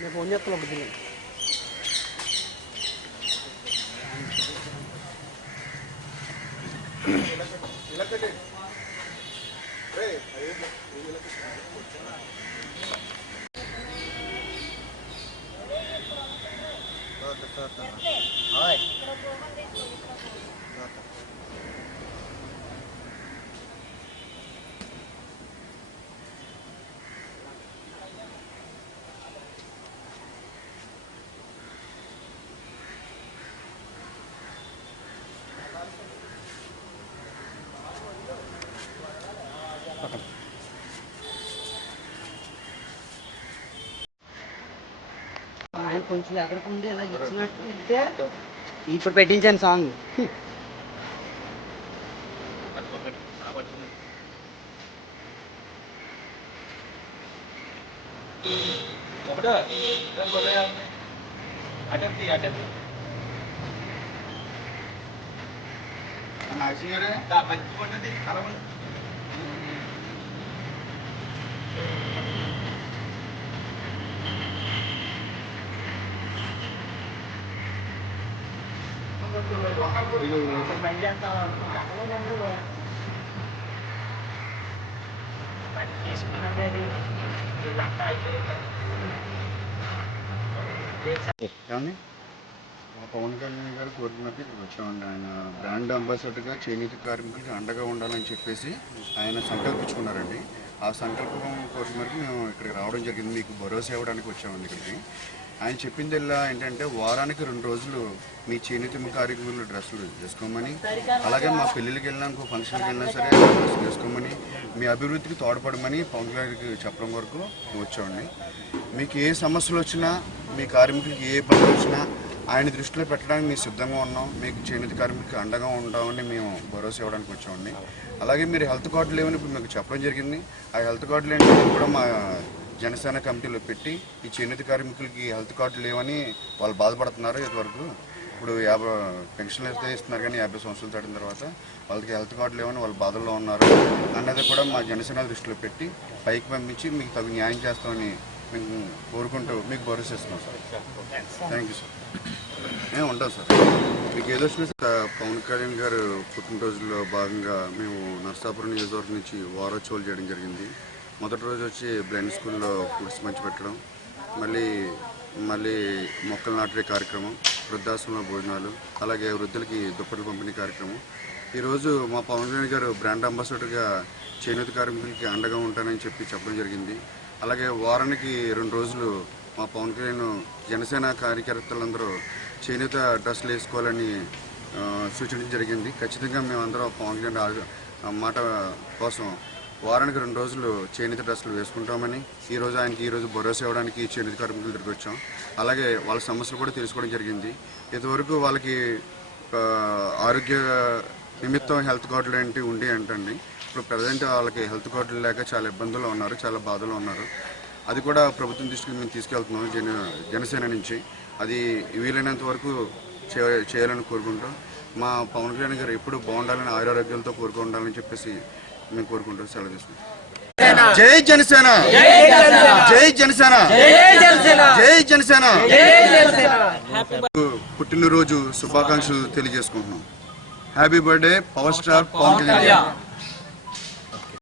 मैं फोन చేస్తా ఒకటి కొంచెం ఎక్కడికి ఇలా ఇచ్చినట్టు ఇప్పుడు పెట్టించాను సాంగ్. పవన్ కళ్యాణ్ గారు కోరుకున్నట్టు ఇక్కడికి వచ్చామండి. ఆయన బ్రాండ్ అంబాసిడర్గా చేనేత కార్మికులకి అండగా ఉండాలని చెప్పేసి ఆయన సంకల్పించుకున్నారండి. ఆ సంకల్పం కోరిక మేరకు మేము ఇక్కడికి రావడం జరిగింది. మీకు భరోసా ఇవ్వడానికి వచ్చామండి ఇక్కడికి. ఆయన చెప్పిందల్లా ఏంటంటే వారానికి 2 రోజులు మీ చేనేత కార్మికులు డ్రెస్సులు వేసుకోమని, అలాగే మా పెళ్ళిళ్ళకి వెళ్ళినా ఇంకో ఫంక్షన్కి వెళ్ళినా సరే డ్రెస్సులు వేసుకోమని, మీ అభివృద్ధికి తోడ్పడమని పవన్ కళ్యాణ్కి చెప్పడం వరకు వచ్చామండి. మీకు ఏ సమస్యలు వచ్చినా, మీ కార్మికులకి ఏ పనులు వచ్చినా ఆయన దృష్టిలో పెట్టడానికి మేము సిద్ధంగా ఉన్నాం. మీకు చేనేత కార్మికులకి అండగా ఉంటామని మేము భరోసా ఇవ్వడానికి వచ్చామండి. అలాగే మీరు హెల్త్ కార్డు లేవని ఇప్పుడు మీకు చెప్పడం జరిగింది. ఆ హెల్త్ కార్డులు ఏంటంటే కూడా మా జనసేన కమిటీలో పెట్టి ఈ చేనేత కార్మికులకి హెల్త్ కార్డు లేవని వాళ్ళు బాధపడుతున్నారు. ఇంతవరకు ఇప్పుడు 50 పెన్షన్లు అయితే ఇస్తున్నారు, కానీ 50 సంవత్సరాలు దాటిన తర్వాత వాళ్ళకి హెల్త్ కార్డు లేవని వాళ్ళు బాధల్లో ఉన్నారు అన్నది కూడా మా జనసేన దృష్టిలో పెట్టి పైకి పంపించి మీకు తగు న్యాయం చేస్తామని మేము కోరుకుంటూ మీకు భరోసా ఇస్తున్నాం సార్. Thank you sir. మేము ఉంటాం సార్. మీకు ఏదో పవన్ కళ్యాణ్ గారు పుట్టినరోజుల్లో భాగంగా మేము నర్సాపురం నియోజకవర్గం నుంచి వారోత్సవాలు చేయడం జరిగింది. మొదటి రోజు వచ్చి బ్లైండ్ స్కూల్లో ఫుడ్స్ పంచిపెట్టడం, మళ్ళీ మొక్కలు నాటే కార్యక్రమం, వృద్ధాశ్రమంలో భోజనాలు, అలాగే వృద్ధులకి దుప్పట్లు పంపిణీ కార్యక్రమం. ఈరోజు మా పవన్ కళ్యాణ్ గారు బ్రాండ్ అంబాసిడర్గా చేనేత కార్మికులకి అండగా ఉంటానని చెప్పడం జరిగింది. అలాగే వారానికి 2 రోజులు మా పవన్ కళ్యాణ్ జనసేన కార్యకర్తలందరూ చేనేత డ్రెస్సులు వేసుకోవాలని సూచించడం జరిగింది. ఖచ్చితంగా మేమందరం పవన్ కళ్యాణ్ మాట కోసం వారానికి 2 రోజులు చేనేత డ్రెస్సులు వేసుకుంటామని ఈరోజు భరోసా ఇవ్వడానికి చేనేత కార్మికుల దగ్గరికి వచ్చాం. అలాగే వాళ్ళ సమస్యలు కూడా తెలుసుకోవడం జరిగింది. ఇంతవరకు వాళ్ళకి ఆరోగ్య నిమిత్తం హెల్త్ కార్డులు ఏంటి ఉండి అంటండి. ఇప్పుడు ప్రజెంట్ వాళ్ళకి హెల్త్ కార్డులు లేక చాలా ఇబ్బందుల్లో ఉన్నారు, చాలా బాధలో ఉన్నారు. అది కూడా ప్రభుత్వం దృష్టికి మేము తీసుకెళ్తున్నాం జనసేన నుంచి. అది వీలైనంత వరకు చేయాలని కోరుకుంటాం. మా పవన్ కళ్యాణ్ గారు ఎప్పుడు బాగుండాలని, ఆరోగ్యాలతో కోరుకుండాలని చెప్పేసి మేము కోరుకుంటాం. సెలవు తీసుకుంటాం. జై జనసేన, జై జనసేన, జై జనసేన. పుట్టినరోజు శుభాకాంక్షలు తెలియజేసుకుంటున్నాం. Happy birthday power star Pawan Kalyan.